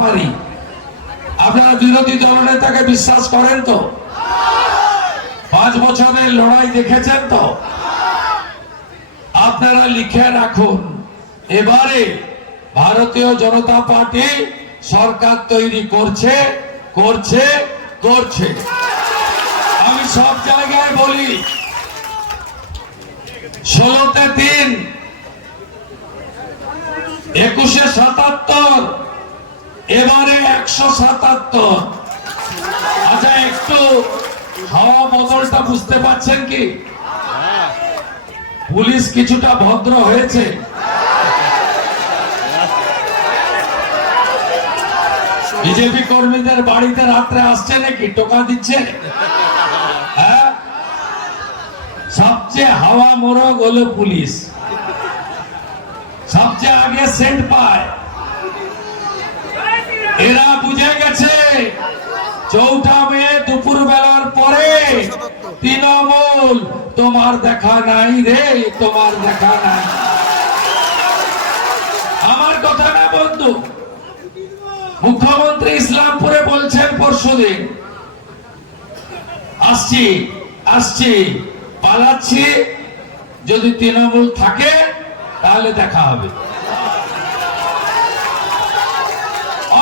পারি। আপনারা বিরোধী দলনেতাকে বিশ্বাস করেন তো? 5 বছরের লড়াই দেখেছেন তো? আপনারা লিখে রাখুন, এবারে ভারতীয় জনতা পার্টি সরকার তৈরি করছে করছে করছে। আমি সব জায়গায় বলি 16তে 3, 21-এ 77, এবারে 177। আচ্ছা, একটু হাওয়া বদলটা বুঝতে পারছেন কি? পুলিশ কিছুটা ভদ্র হয়েছে। বিজেপি কর্মীদের বাড়িতে রাত্রে আসছে নাকি? টোকা দিচ্ছে? হ্যাঁ, সবচেয়ে হাওয়া মোরগ হলো পুলিশ, সবচেয়ে আগে সেন্ট পায়। এরা বুঝে গেছে 4 মে দুপুর বেলার পরে তৃণমূল তোমার দেখা নাই রে, তোমার দেখা নাই। আমার কথা না বন্ধু, মুখ্যমন্ত্রী ইসলামপুরে বলছেন পরশুদিন, আসছি আসছি পালাচ্ছি, যদি তৃণমূল থাকে তাহলে দেখা হবে।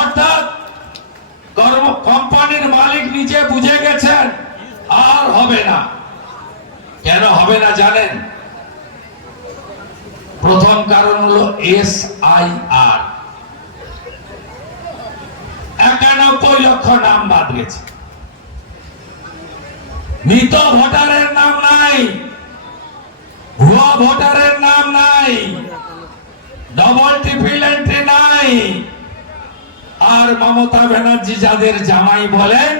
অর্থাৎ কোম্পানির মালিক নিজে বুঝে গেছেন আর হবে না। কেন হবে না জানেন? প্রথম কারণ হলো SIR, 91 লক্ষ নাম বাদ গেছে। মৃত ভোটারের নাম নাই, ভুয়া ভোটারের নাম নাই, ডবল ট্রিপল এন্ট্রি নাই। আর মমতা ব্যানার্জি যাদের জামাই বলেন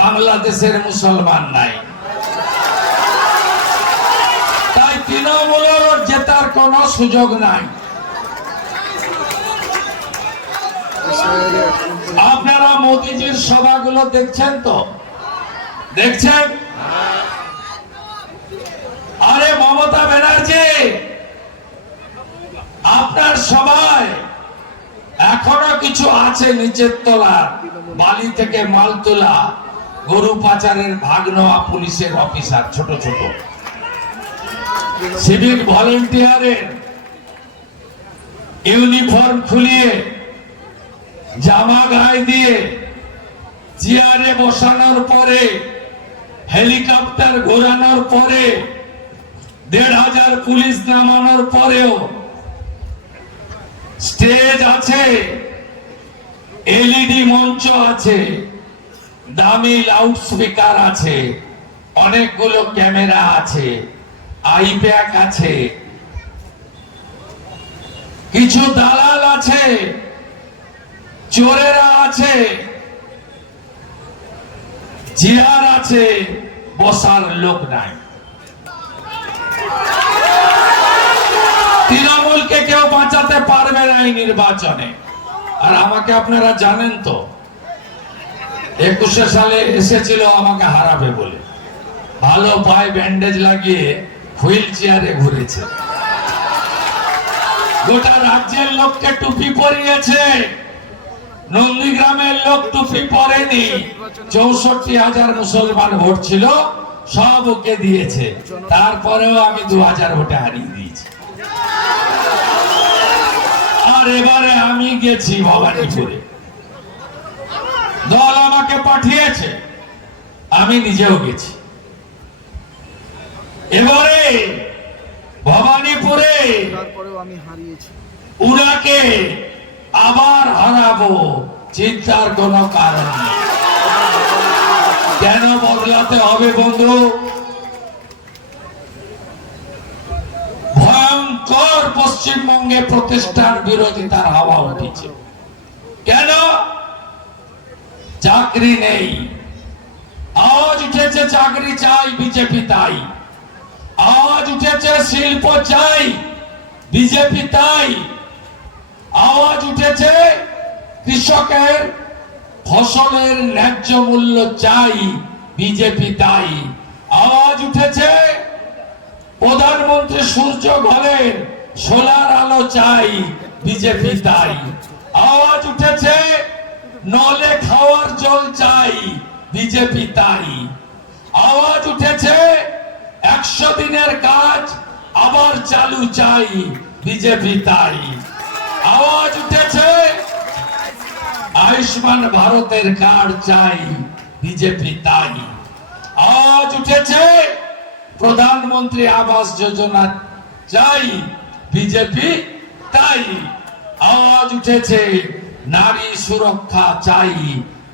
বাংলাদেশের মুসলমান নাই। তাই তৃণমূলের জেতার কোন সুযোগ নাই। আপনারা মোদিজির সভাগুলো দেখছেন তো? দেখছেন? আরে মমতা ব্যানার্জি, আপনার সভায় এখনো কিছু আছে নিচের তলা, বালি থেকে মাল তোলা, গরু পাচারের ভাগ নেওয়া পুলিশের অফিসার, ছোট ছোট সিভিক ভলেন্টিয়ারের ইউনিফর্ম খুলিয়ে জামা গায়ে দিয়ে চেয়ারে বসানোর পরে, হেলিকপ্টার ঘোরানোর পরে, 1,500 পুলিশ নামানোর পরেও স্টেজ আছে, LED মঞ্চ আছে, দামি লাউড স্পিকার আছে, অনেকগুলো ক্যামেরা আছে, আইপ্যাক আছে, কিছু দালাল আছে, চোরেরা আছে, চেয়ার আছে, বসার লোক নাই। তৃণমূলকে কেউ বাঁচাতে পারবে না এই নির্বাচনে। আর আমাকে আপনারা জানেন তো, 21 সালে এসেছিল আমাকে হারাবে বলে, ভালো পায়ে ব্যান্ডেজ লাগিয়ে হুইল চেয়ারে ঘুরেছে, গোটা রাজ্যের লোককে টুপি পরিয়েছে, নন্দীগ্রামের লোক টুপি পরেনি। 64,000 মুসলমান ভোট ছিল, সব ওকে দিয়েছে, তারপরেও আমি 2,000 ভোটে হারিয়ে দিয়েছি। আর এবারে আমি গেছি ভবানীপুরে, দল আমাকে পাঠিয়েছে, আমি নিজেও গেছি। এবারে ভবানীপুরে উনাকে আবার হারাবো, চিন্তার কোনো কারণ নেই। কেন বদলাতে হবে বন্ধু? ভয়ঙ্কর পশ্চিমবঙ্গে প্রতিষ্ঠান বিরোধিতার হাওয়া উঠেছে। কেন? চাকরি নেই। আওয়াজ উঠেছে চাকরি চাই, বিজেপি তাই। আওয়াজ উঠেছে শিল্প চাই, বিজেপি তাই। আওয়াজ উঠেছে কৃষকের ফসলের ন্যায্য মূল্য চাই, বিজেপি তাই। আওয়াজ উঠেছে প্রধানমন্ত্রী সূর্য ঘরের সোলার আলো চাই, বিজেপি তাই। আওয়াজ উঠেছে নলে খাওয়ার জল চাই, বিজেপি তাই। আওয়াজ উঠেছে 100 দিনের কাজ আবার চালু চাই, বিজেপি তাই। আওয়াজ উঠেছে আয়ুষ্মান ভারতের কার্ড চাই, বিজেপি তাই। আওয়াজ উঠেছে প্রধানমন্ত্রী আবাস যোজনা চাই, বিজেপি তাই। আওয়াজ উঠেছে নারী সুরক্ষা চাই,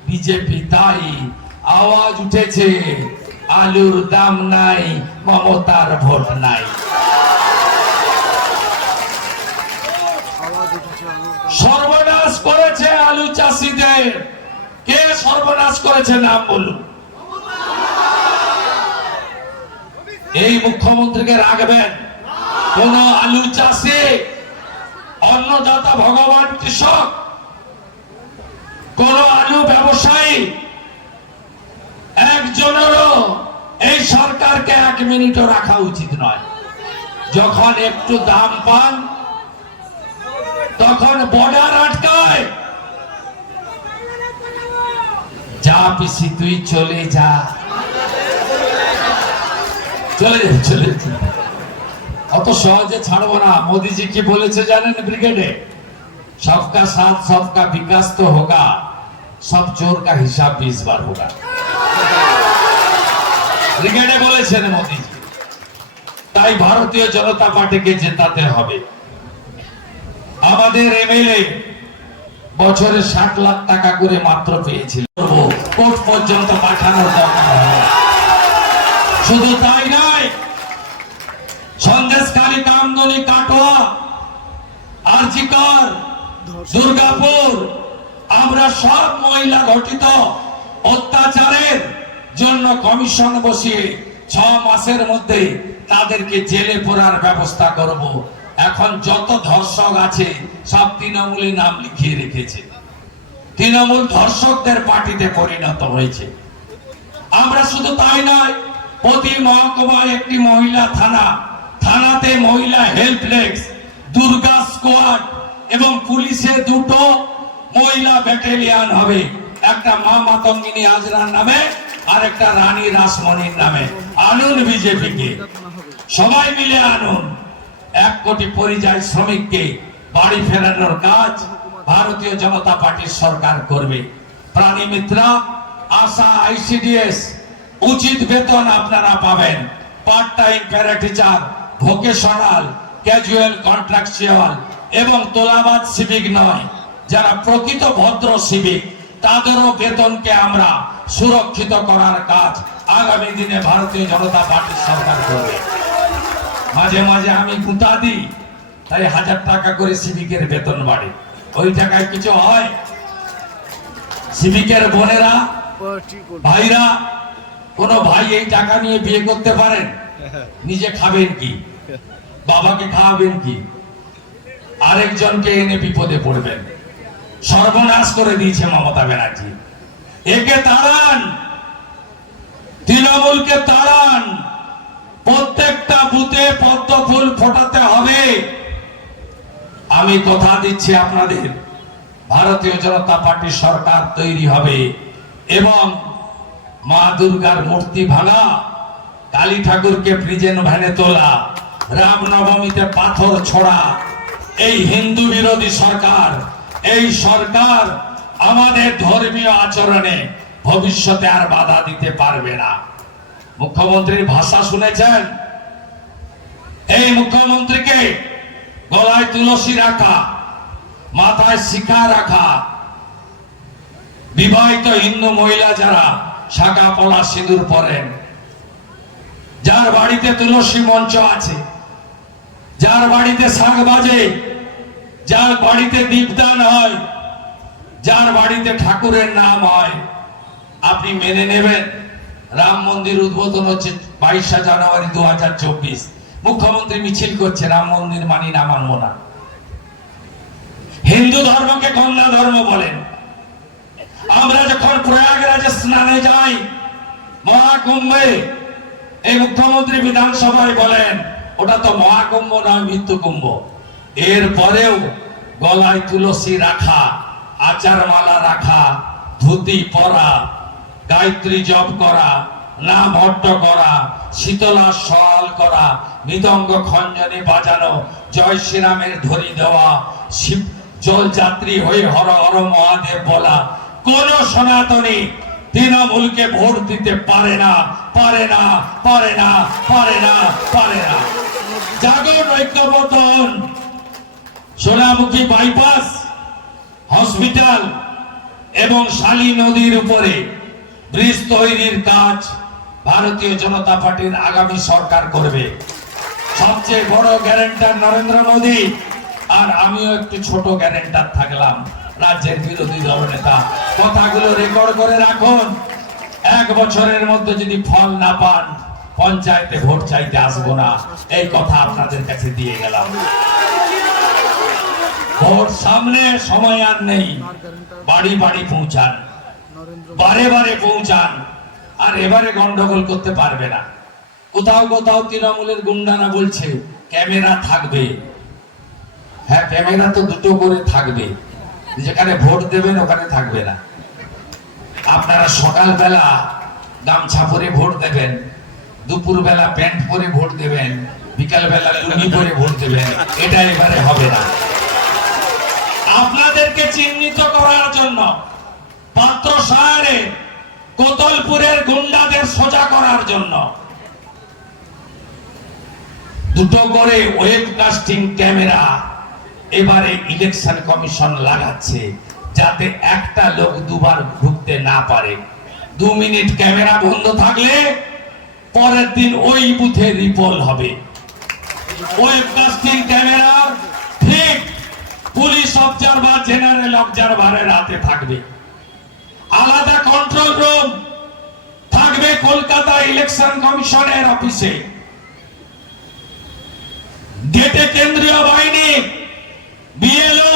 বিজেপি তাই। আওয়াজ উঠেছে আলুর দাম নাই, মমতার ভোট নাই। সর্বনাশ করেছে আলু চাষীদের। কে সর্বনাশ করেছে নাম বলুন। এই মুখ্যমন্ত্রীকে রাখবেন। কোন আলু চাষী, অন্নদাতা ভগবান কৃষক, কোন আলু ব্যবসায়ী একজনেরও এই সরকারকে 1 মিনিটও রাখা উচিত নয়। যখন একটু দাম পান তখন বর্ডার আটকায়। যা পিসি তুই চলে যা, চলে অত সহজে ছাড়বো না। মোদীজি কি বলেছে জানেন ব্রিগেডে? সবকা সাথ সবকা বিকাশ তো হোগা, সব চোর কা হিসাব 20 বার হোগা। ব্রিগেডে বলেছেন মোদীজি। তাই ভারতীয় জনতা পার্টিকে জেতাতে হবে। আমাদের এমএলএ বছরে 60 লাখ টাকা করে মাত্র পেয়েছিল। কোর্ট পর্যন্ত পাঠানোর দরকার হবে। শুধু তাই নয়, সন্দেশখালী, কামদুনি, কাটোয়া, আরজিকর, দুর্গাপুর, আমরা সব মহিলা ঘটিত অত্যাচারের জন্য কমিশন বসিয়ে 6 মাসের মধ্যে তাদেরকে জেলে পড়ার ব্যবস্থা করব। এখন যত ধর্ষক আছে সব তৃণমূলে নাম লিখিয়ে রেখেছে। তৃণমূল ধর্ষকদের পার্টিতে পরিণত হয়েছে। আমরা শুধু তাই নয়, প্রতি মহকুমায় একটি মহিলা থানা, থানাতে মহিলা হেল্প ডেস্ক, দুর্গা স্কোয়াড এবং পুলিশের 2টো মহিলা ব্যাটালিয়ন হবে। একটা মা মাতঙ্গিনী হাজরার নামে আর একটা রানী রাসমণির নামে। আনুন বিজেপিকে, সবাই মিলে আনুন। 1 কোটি পরিযায়ী শ্রমিককে বাড়ি ফেরানোর কাজ ভারতীয় জনতা পার্টির সরকার করবে। প্রাণী মিত্রা, আশা, আইসিডিএস উচিত বেতন আপনারা পাবেন। Part time para teacher, vocational, casual, contractual এবং তোলাবাদ সিভিক নয়, যারা প্রকৃত ভদ্র সিভিক, তাদেরও বেতনকে আমরা সুরক্ষিত করার কাজ আগামী দিনে ভারতীয় জনতা পার্টির সরকার করবে। মাঝে মাঝে আমি গুঁতা দিই, তাই 1000 টাকা করে সিভিকের বেতন বাড়ে। ওই টাকায় কিছু হয়? সিভিকের বোনেরা, ভাইরা, কোন ভাই এই টাকা নিয়ে বিয়ে করতে পারেন? নিজে খাবেন কি? বাবাকে খাওয়াবেন কি? আরেকজনকে এনে বিপদে পড়বেন। সর্বনাশ করে দিয়েছে মমতা ব্যানার্জি। একে তাড়ান, তৃণমূলকে তাড়ান। প্রত্যেকটা বুথে পদ্ম ফুল ফোটাতে হবে। আমি কথা দিচ্ছি আপনাদের, ভারতীয় জনতা পার্টির সরকার তৈরি হবে এবং মা দুর্গার মূর্তি ভাঙা, কালী ঠাকুরকে প্রিজেন ভ্যানে তোলা, রামনবমীতে পাথর ছোড়া, এই হিন্দু বিরোধী সরকার, এই সরকার আমাদের ধর্মীয় আচরণে ভবিষ্যতে আর বাধা দিতে পারবে না। মুখ্যমন্ত্রীর ভাষা শুনেছেন? এই মুখ্যমন্ত্রীকে গলায় তুলসী রাখা, মাথায় শিখা রাখা, বিবাহিত হিন্দু মহিলা যারা শাখা পলা সিঁদুর পরেন, যার বাড়িতে তুলসী মঞ্চ আছে, যার বাড়িতে শাঁখ বাজে, যার বাড়িতে দীপদান হয়, যার বাড়িতে ঠাকুরের নাম হয়, আপনি মেনে নেবেন? রাম মন্দির উদ্বোধন হচ্ছে 22শে জানুয়ারি 2024। মুখ্যমন্ত্রী মিছিল করছে, রাম মন্দির মানি না, মানব না। হিন্দু ধর্মকে গঙ্গা ধর্ম বলেন। আমরা যখন প্রয়াগরাজে স্নানে যাই, মহাকুম্ভে, এই মুখ্যমন্ত্রী বিধানসভায় বলেন ওটা তো মহাকুম্ভ নয়, মৃত্যু কুম্ভ। এরপরেও গলায় তুলসী রাখা আচার মালা রাখা, ধুতি পরা, গায়ত্রী জপ করা, নাম হট্ট করা, শীতলা সওয়াল করা, মৃদঙ্গ খঞ্জনি বাজানো, জয় শ্রীরামের ধরি দেওয়া, শিব জল যাত্রী হয়ে হর হর মহাদেব বলা, কোন সনাতনী তৃণমূলকে ভোট দিতে পারে না, পারে না, পারে না, পারে না, পারে না। জাগরণ ঐক্যবদ্ধ হন। সোনামুখী বাইপাস, হসপিটাল এবং শালী নদীর উপরে ব্রিজ তৈরির কাজ ভারতীয় জনতা পার্টির আগামী সরকার করবে। সবচেয়ে বড় গ্যারান্টার নরেন্দ্র মোদী, আর আমিও একটু ছোট গ্যারান্টার থাকলাম, রাজ্যের বিরোধী দলনেতা। কথাগুলো রেকর্ড করে রাখুন। 1 বছরের মধ্যে যদি ফল না পান, পঞ্চায়েতে ভোট চাইতে আসবো না, এই কথা আপনাদের কাছে দিয়ে গেলাম। ভোট সামনে, সময় আর নেই। বাড়ি বাড়ি পৌঁছান, বারে বারে পৌঁছান। আর এবারে গন্ডগোল করতে পারবে না। কোথাও কোথাও তৃণমূলের গুন্ডারা বলছে ক্যামেরা থাকবে। হ্যাঁ, ক্যামেরা তো দুটো করে থাকবে, যেখানে ভোট দেবেন ওখানে থাকবে না। আপনারা সকালবেলা গামছা পরে ভোট দেবেন, দুপুরবেলা প্যান্ট পরে ভোট দেবেন, বিকালবেলা লুঙ্গি পরে ভোট দেবেন, এটা এবারে হবে না। আপনাদেরকে চিহ্নিত করার জন্য পাত্র শহরে কোতলপুরের গুন্ডাদের সোজা করার জন্য দুটো করে ওয়েবকাস্টিং ক্যামেরা এবারে ইলেকশন কমিশন লাগাচ্ছে, যাতে একটা লোক দুবার ঢুকতে না পারে। 2 মিনিট ক্যামেরা বন্ধ থাকলে পরের দিন ওই বুথে রিপোল হবে। ওয়েবকাস্টিং ক্যামেরা ঠিক পুলিশ অবজারভার, জেনারেল অবজারভারের হাতে থাকবে। আলাদা কন্ট্রোল রুম থাকবে কলকাতা ইলেকশন কমিশনের অফিসে। গেটে কেন্দ্রীয় বাহিনী, বিএলও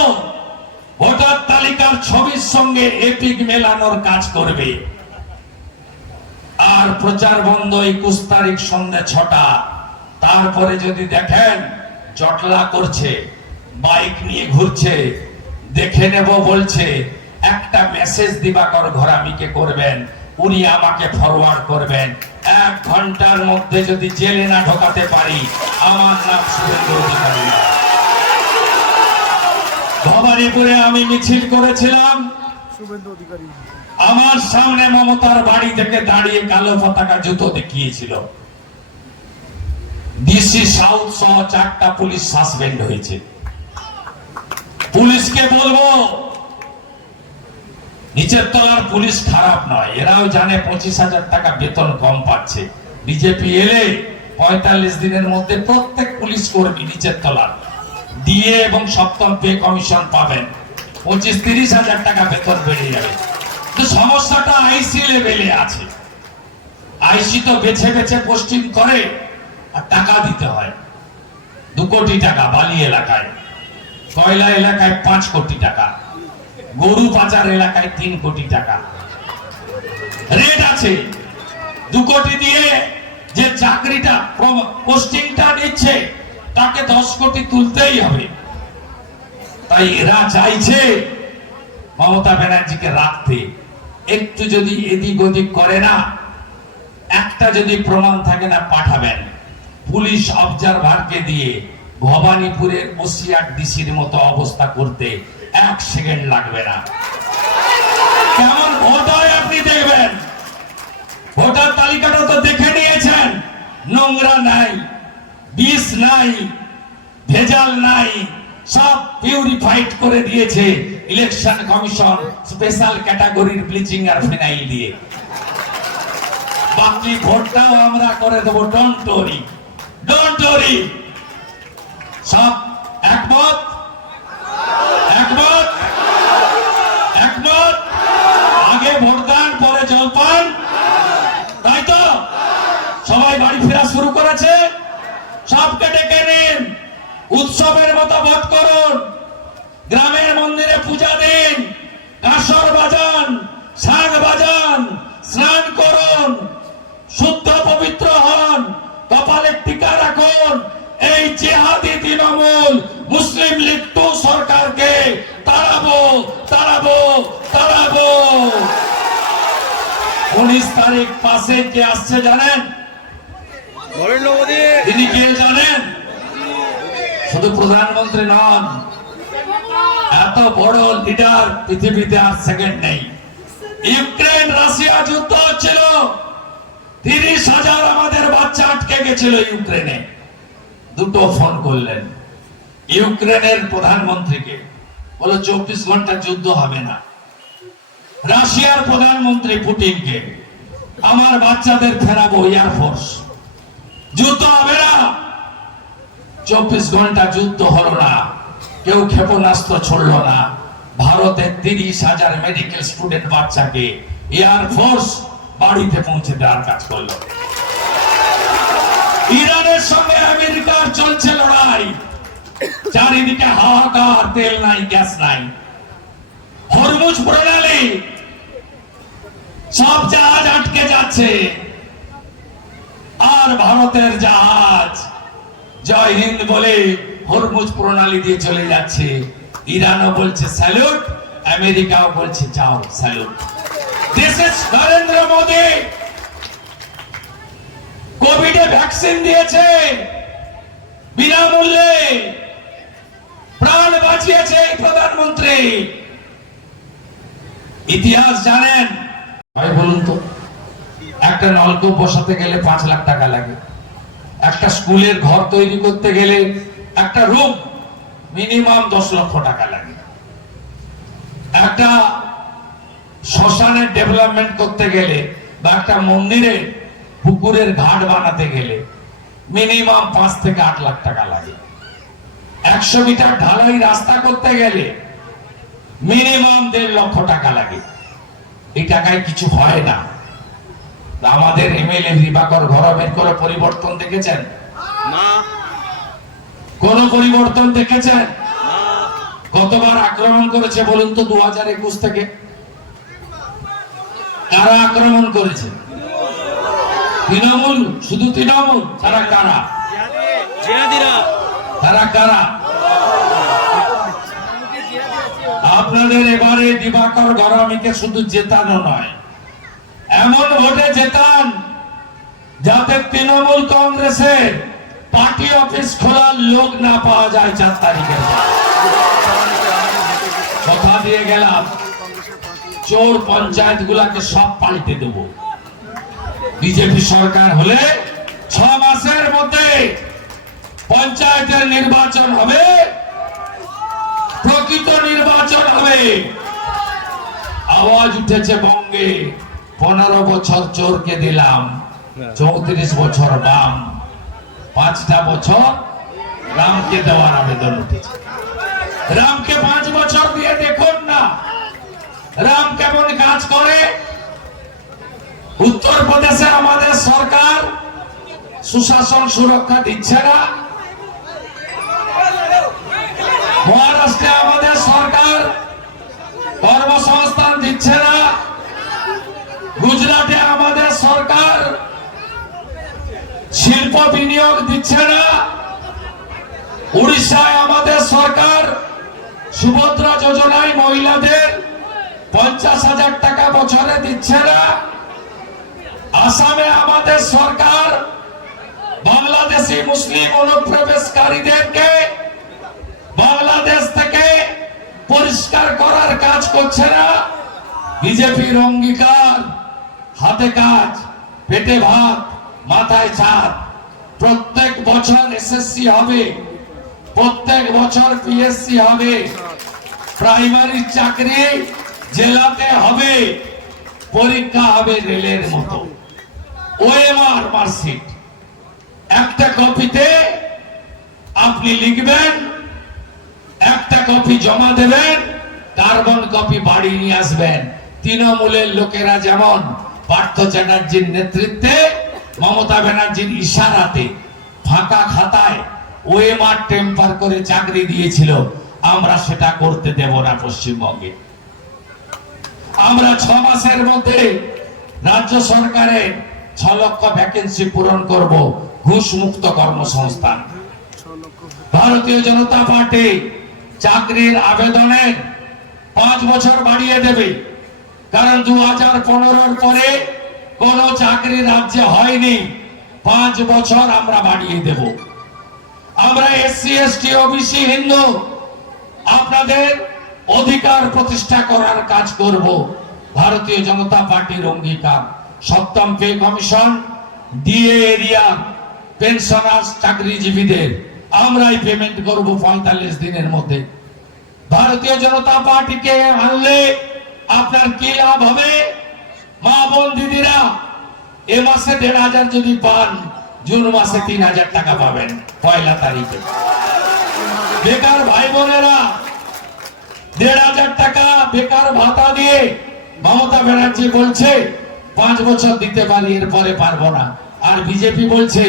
ভোটার তালিকার ছবির সঙ্গে এপিক মেলানোর কাজ করবে। আর প্রচার বন্ধ 21 তারিখ সন্ধ্যে 6টা। তারপরে যদি দেখেন জটলা করছে, বাইক নিয়ে ঘুরছে, দেখে নেব বলছে, একটা মেসেজ দিবাকর ঘরামিকে করবেন, উনি আমাকে ফরওয়ার্ড করবেন। 1 ঘন্টার মধ্যে যদি জেলে না ঢোকাতে পারি, আমার নাম শুভেন্দু অধিকারী। ভবানীপুরে আমি মিছিল করেছিলাম, আমার সামনে মমতার বাড়ি থেকে দাঁড়িয়ে কালো পতাকা জুতো দেখিয়েছিল। ডিসি সাউথ সহ 4টা পুলিশ সাসপেন্ড হয়েছে। পুলিশকে বলবো, নিচের তলার পুলিশ খারাপ নয়, এরাও জানে 25,000 টাকা বেতন কম পাচ্ছে। বিজেপি এলে 45 দিনের মধ্যে প্রত্যেক পুলিশ কর্মী নিচের তলার ডিএ এবং 7ম পে কমিশন পাবেন। 25-30 হাজার টাকা বেতন বেড়ে যাবে। তো সমস্যাটা আইসি লেভেলে আছে। আইসি তো বেছে বেছে পোস্টিং করে আর টাকা দিতে হয়। 2 কোটি টাকা বালি এলাকায়, কয়লা এলাকায় 5 কোটি টাকা, গরু পাচার এলাকায় 3 কোটি টাকা রেট আছে। 2 কোটি দিয়ে যে চাকরিটা পোস্টিংটা নিচ্ছে তাকে 10 কোটি তুলতেই হবে। তাই এরা চাইছে মমতা ব্যানার্জিকে রাখতে। একটু যদি এদিক ওদিক করে না, একটা যদি প্রমাণ থাকে না, পাঠাবেন। পুলিশ অবজারভারকে দিয়ে ভবানীপুরের ওসিআর ডিসির মতো অবস্থা করতে 1 সেকেন্ড লাগবে না। কেমন ভোট হয় আপনি দেখবেন। ভোটার তালিকাটা তো দেখে নিয়েছেন, নোংরা নাই, বিষ নাই, ভেজাল নাই, সব পিউরিফাইড করে দিয়েছে ইলেকশন কমিশন স্পেশাল ক্যাটাগরির ব্লিচিং আর ফিনাইল দিয়ে। বাকি ভোটটাও আমরা করে দেবো, ডোন্ট ওয়ারি, ডোন্ট ওয়ারি। সব একমত, একমত, একমত। আগে ভোটদান, পরে জলপান, তাই তো? সবাই বাড়ি ফেরা শুরু করেছে। সবকে ডেকে নিন, উৎসবের মতো ভোট করুন। গ্রামের মন্দিরে পূজা দিন, কাঁসর বাজান, শাঁখ বাজান, স্নান করুন, শুদ্ধ পবিত্র হন, কপালে টিকা রাখুন। এই জিহাদি তৃণমূল মুসলিম লীগ 2 সরকারকে তাড়াবো, তাড়াবো, তারিখ পাশে কে আসছে জানেন? নরেন্দ্র মোদী। তিনি কে জানেন? শুধু প্রধানমন্ত্রী নন, এত বড় লিডার পৃথিবীতে আর সেকেন্ড নেই। ইউক্রেন রাশিয়া যুদ্ধ হচ্ছিল, 30,000 আমাদের বাচ্চা আটকে গেছিল ইউক্রেনে। দুটো ফোন করলেন ইউক্রেনের প্রধানমন্ত্রীকে, বলো 24 ঘন্টা যুদ্ধ হবে না। রাশিয়ার প্রধানমন্ত্রী পুতিনকে, আমার বাচ্চাদের ফেরাবো এয়ারফোর্স, যুদ্ধ হবে না। 24 ঘন্টা যুদ্ধ হলো না, কেউ ক্ষেপণাস্ত্র ছড়লো না। ভারতের 30,000 মেডিকেল স্টুডেন্ট বাচ্চাকে এয়ারফোর্স বাড়িতে পৌঁছে দেওয়ার কাজ করলো। ইরানের সঙ্গে আমেরিকার চলছে লড়াই, চারিদিকে হাহাকার, তেল নাই, গ্যাস নাই। হরমুজ প্রণালী সব জাহাজ আটকে যাচ্ছে, আর ভারতের জাহাজ জয় হিন্দ বলে হরমুজ প্রণালী দিয়ে চলে যাচ্ছে। ইরানও বলছে স্যালুট, আমেরিকাও বলছে যাও salute. This is Narendra Modi. কোভিডে ভ্যাকসিন দিয়েছে বিনামূল্যে, প্রাণ বাঁচিয়েছে এই প্রধানমন্ত্রী। ইতিহাস জানেন? ভাই বলুন তো, একটা নলকূপ বসাতে গেলে 5 লাখ টাকা লাগে, একটা স্কুলের ঘর তৈরি করতে গেলে একটা রুম মিনিমাম 10 লক্ষ টাকা লাগে, একটা শ্মশানের ডেভেলপমেন্ট করতে গেলে বা একটা মন্দিরে পুকুরের ঘাট বানাতে গেলে মিনিমাম 5 থেকে 8 লাখ টাকা লাগে, 100 মিটার ঢালাই রাস্তা করতে গেলে মিনিমাম 1.5 লক্ষ টাকা লাগে। এই টাকায় কিছু হয় না। আমাদের এমএলএ দিবাকর ঘরমের কোন পরিবর্তন দেখেছেন? না। কোন পরিবর্তন দেখেছেন? কতবার আক্রমণ করেছে বলুন তো 2021 থেকে? কারা আক্রমণ করেছে? তৃণমূল, শুধু তৃণমূল। তারা কারা? জিহাদিরা। তারা কারা? আপনাদের এবারে দিবাকর ঘরমিকে শুধু জেতানো নয়, এমন ভোটে জেতান যাতে তৃণমূল কংগ্রেসের পার্টি অফিস খোলার লোক না পাওয়া যায় 4 তারিখের। কথা দিয়ে গেলাম, চোর পঞ্চায়েত গুলাকে সব পাল্টে দেব। বিজেপি সরকার হলে 6 মাসের মধ্যে পঞ্চায়েতের নির্বাচন হবে, প্রকৃত নির্বাচন হবে। আওয়াজ উঠেছে বঙ্গে, 15 বছর চোরকে দিলাম, 34 বছর বাম, 5টা বছর রামকে দেওয়ার আবেদন উঠেছে। রামকে 5 বছর দিয়ে দেখুন না রাম কেমন কাজ করে। উত্তরপ্রদেশে আমাদের সরকার সুশাসন সুরক্ষা দিচ্ছে না, মহারাষ্ট্রে আমাদের সরকার কর্মসংস্থান দিচ্ছে না, গুজরাটে আমাদের সরকার শিল্প বিনিয়োগ দিচ্ছে না, উড়িষ্যায় আমাদের সরকার সুভদ্রা যোজনায় মহিলাদের 50,000 টাকা বছরে দিচ্ছে না, আসামে আমাদের সরকার বাংলাদেশি মুসলিম অনুপ্রবেশকারীদেরকে বাংলাদেশ থেকে পরিষ্কার করার কাজ করছে না। বিজেপির অঙ্গীকার, হাতে কাজ, পেটে ভাত, মাথায় ছাদ। প্রত্যেক বছর এসএসসি হবে, প্রত্যেক বছর পিএসসি হবে, প্রাইমারি চাকরি জেলাতে হবে, পরীক্ষা হবে রেলের মতো। ওএমআর মার্কশিট একটা কপিতে আপনি লিখবেন, একটা কপি জমা দেবেন, কার্বন কপি বাড়ি নিয়ে আসবেন। তৃণমূলের লোকেরা যেমন পার্থ চ্যাটার্জির নেতৃত্বে, মমতা ব্যানার্জির ইশারাতে ফাঁকা খাতায় ওএমআর টেম্পার করে চাকরি দিয়েছিল, আমরা সেটা করতে দেব না পশ্চিমবঙ্গে। আমরা 6 মাসের মধ্যে রাজ্য সরকারের 6 লক্ষ ভ্যাকেন্সি পূরণ করব, ঘুষ মুক্ত কর্মসংস্থান। ভারতীয় জনতা পার্টি চাকরির আবেদনের 5 বছর বাড়িয়ে দেবে, কারণ 2015-র পরে কোন চাকরি রাজ্যে হয়নি, 5 বছর আমরা বাড়িয়ে দেব। আমরা এসসি এসটি ওবিসি হিন্দু আপনাদের অধিকার প্রতিষ্ঠা করার কাজ করব। ভারতীয় জনতা পার্টির অঙ্গীকার 7ম pay commission, DA arrear, pensioners, চাকরিজীবীদের আমরাই পেমেন্ট করব 45 দিনের মধ্যে। ভারতীয় জনতা পার্টিকে আনলে আপনার কি লাভ হবে? মা বোন দিদিরা, এ মাসে 1500 যদি পান, জুন মাসে 3000 টাকা পাবেন 1 তারিখে। বেকার ভাই বোনেরা 1500 টাকা বেকার ভাতা দিয়ে মমতা ব্যানার্জি বলছে 5 বছর দিতে পারি, এরপরে পারবো না। আর বিজেপি বলছে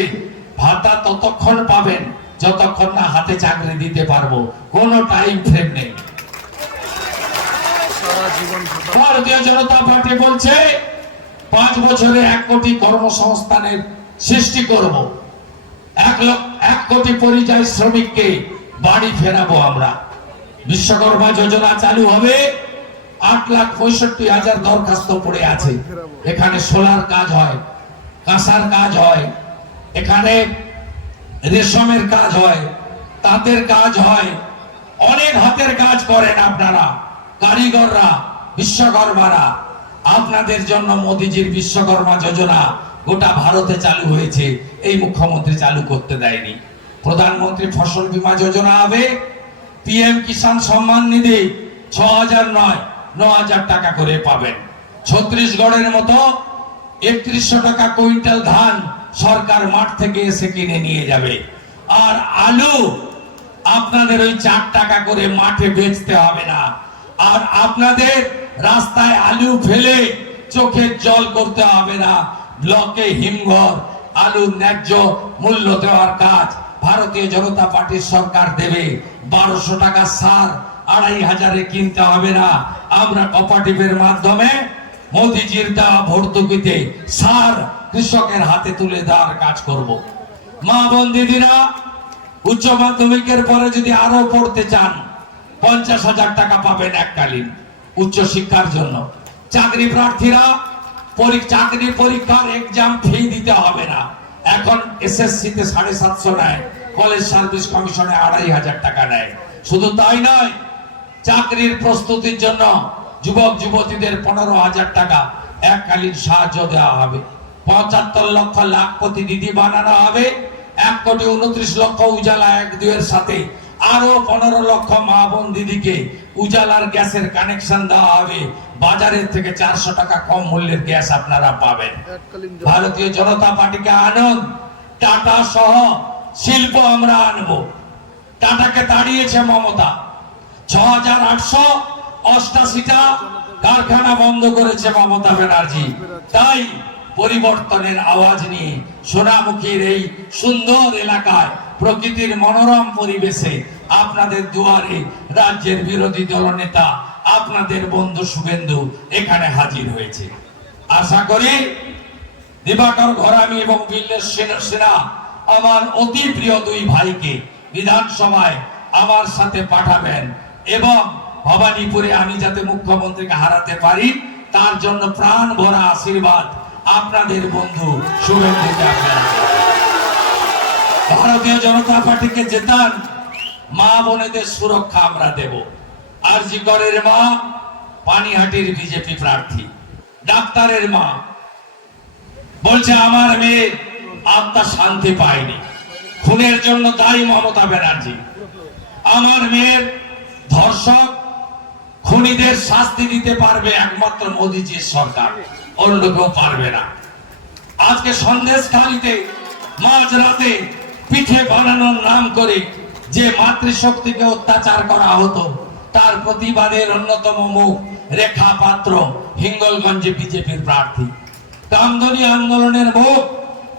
ভাতা ততক্ষণ পাবেন যতক্ষণ না হাতে চাকরি দিতে পারবো, কোনো টাইম ফ্রেম নেই। ভারতীয় জনতা পার্টি বলছে 5 বছরে 1 কোটি কর্মসংস্থানের সৃষ্টি করব, 1 কোটি পরিযায়ী শ্রমিককে বাড়ি ফেরাবো আমরা। বিশ্বকর্মা যোজনা চালু হবে, 8,65,000 দরখাস্ত পড়ে আছে। এখানে সোলার কাজ হয়, কাঁসার কাজ হয়, এখানে রেশমের কাজ হয়, তাঁতের কাজ হয়, অনেক হাতের কাজ করেন আপনারা কারিগররা, বিশ্বকর্মারা। আপনাদের জন্য মোদিজির বিশ্বকর্মা যোজনা গোটা ভারতে চালু হয়েছে, এই মুখ্যমন্ত্রী চালু করতে দেয়নি। প্রধানমন্ত্রী ফসল বীমা যোজনা হবে, পিএম কিষাণ সম্মান নিধি 6,000 নয় 9,000 টাকা করে পাবেন। ছত্তিশগড়ের মতো 3100 টাকা কুইন্টাল ধান সরকার মাঠ থেকে এসে কিনে নিয়ে যাবে। আর আলু আপনাদের ওই 4 টাকা করে মাঠে বেচতে হবে না। আর আপনাদের রাস্তায় আলু ফেলে চোখের জল করতে হবে না। ব্লকে হিমঘর আলুর ন্যায্য মূল্য দেওয়ার কাজ ভারতীয় জনতা পার্টির সরকার দেবে। 1200 টাকা সার 2,500-এ কিনতে হবে না। আমরা কোঅপারেটিভের মাধ্যমে মোদিজির দেওয়া ভর্তুকিতে সার কৃষকের হাতে তুলে দেওয়ার কাজ করব। মা বোন দিদিরা, উচ্চ মাধ্যমিকের পরে যদি আরো পড়তে চান 50,000 টাকা পাবেন এককালীন উচ্চ শিক্ষার জন্য। চাকরি প্রার্থীরা চাকরি পরীক্ষার এক্সাম ফি দিতে হবে না। এখন এসএসসি তে 750 নেয়, কলেজ সার্ভিস কমিশনে 2,500 টাকা নেয়। শুধু তাই নয়, চাকরির প্রস্তুতির জন্য যুবক যুবতীদের 15,000 টাকা এককালীন সাহায্য দেওয়া হবে। 75 লক্ষ লাখপতি দিদি বানানো হবে। 1,29,00,000 উজালা 1-2 এর সাথে আরো 15 লক্ষ মা বোন দিদিকে উজালার গ্যাসের কানেকশন দেওয়া হবে। বাজারের থেকে 400 টাকা কম মূল্যের গ্যাস আপনারা পাবেন। ভারতীয় জনতা পার্টিকে আনন্দ, টাটা সহ শিল্প আমরা আনবো। টাটাকে তাড়িয়েছে মমতা, 6,888টা কারখানা বন্ধ করেছে মমতা ব্যানার্জি। তাই পরিবর্তনের আওয়াজ নিয়ে সোনামুখীর এই সুন্দর এলাকায় প্রকৃতির মনোরম পরিবেশে আপনাদের দুয়ারে রাজ্যের বিরোধী দলনেতা আপনাদের বন্ধু শুভেন্দু এখানে হাজির হয়েছে। আশা করি দিবাকর ঘরামি এবং বিল্লেশ সেনা আমার অতি প্রিয় 2 ভাইকে বিধানসভায় আমার সাথে পাঠাবেন এবং ভবানীপুরে আমি যাতে মুখ্যমন্ত্রীকে হারাতে পারি তার জন্য প্রাণ ভরা আশীর্বাদ আপনাদের বন্ধু শুভেন্দুকে আপনারা। ভারতীয় জনতা পার্টিকে জেতান, মা বোনেদের সুরক্ষা আমরা দেব। আরজি করের মা পানিহাটির বিজেপি প্রার্থী, ডাক্তারের মা বলছে আমার মেয়ে আত্মা শান্তি পায়নি, খুনের জন্য দায়ী মমতা ব্যানার্জি। আমার মেয়ের ধর্ষক খুনিদের শাস্তি দিতে পারবে একমাত্র মোদিজির সরকার, অন্য কেউ পারবে না। আজকে সন্দেশখালীতে মাঝরাতে পিঠে বানানোর নাম করে যে মাতৃশক্তিকে অত্যাচার করা হতো তার প্রতিবাদের অন্যতম মুখ রেখা পাত্র হিঙ্গলগঞ্জে বিজেপির প্রার্থী। কামদুনি আন্দোলনের মুখ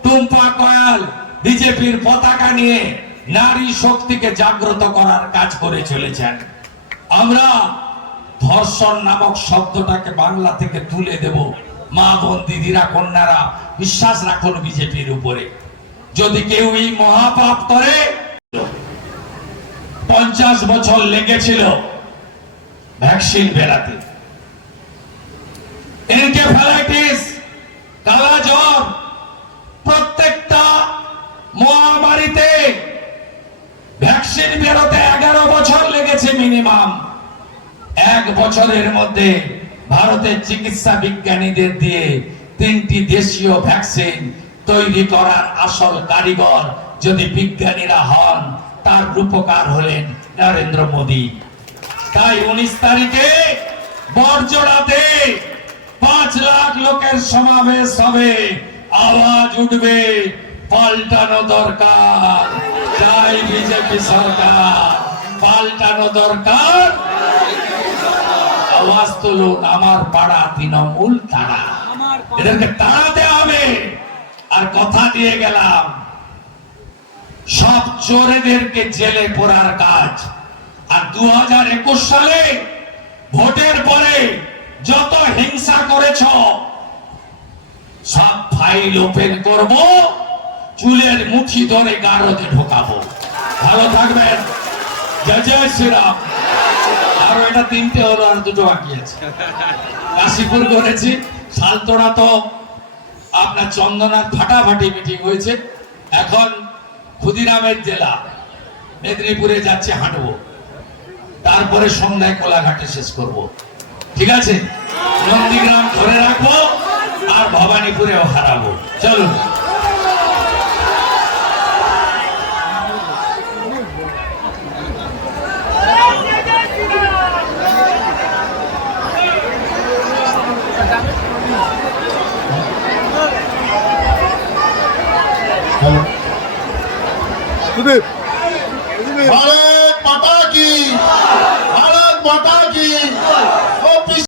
টুম্পা কয়াল বিজেপির পতাকা নিয়ে নারী শক্তিকে জাগ্রত করার কাজ করে চলেছেন। আমরা ধর্ষণ নামক শব্দটাকে বাংলা থেকে তুলে দেব। মা বোন দিদিরা কন্যারা বিশ্বাস রাখুন বিজেপির উপরে। যদি কেউ এই মহাপাপ করে, 50 বছর লেগেছিল ভ্যাকসিন বেরাতে। এনকেফ্যালাইটিস, কালা জ্বর, প্রত্যেকটা মহামারীতে ভ্যাকসিন বেরোতে 11 বছর লেগেছে মিনিমাম। 1 বছরের মধ্যে ভারতের চিকিৎসা বিজ্ঞানীদের দিয়ে 3টি দেশীয় ভ্যাকসিন তৈরি করার আসল কারিগর যদি বিজ্ঞানীরা হন, তার রূপকার হলেন নরেন্দ্র মোদী। তাই 19 তারিখে বড়জোড়াতে 5 লাখ লোকের সমাবেশ হবে, আওয়াজ উঠবে পাল্টানো দরকার, জয় বিজেপি সরকার, পাল্টানো দরকার। আওয়াজ তুলুন, আমার পাড়া তৃণমূল তারা, এদেরকে তাড়াতে হবে। আর কথা দিয়ে গেলাম, সব চোরেদেরকে জেলে পোড়ার কাজ। আর 2021 সালে ভোটের পরে যত হিংসা করেছ সব ফাইল ওপেন করব, চুলের মুঠি ধরে গারদে ঢোকাবো। ভালো থাকবেন, জয় জয় শ্রীরাম। আরো এটা 3টে হলো, আর 2টো বাকি আছে। কাশীপুর করেছি, সালতোড়া তো আপনার চন্দনার ফাটাফাটি মিটিং হয়েছে। এখন ক্ষুদিরামের জেলা মেদিনীপুরে যাচ্ছে, হাঁটবো, তারপরে সন্ধ্যায় কোলাঘাটে শেষ করব। ঠিক আছে, নন্দীগ্রাম ধরে রাখবো আর ভবানীপুরেও হারাবো। চলুন। भारत माता की, भारत माता की।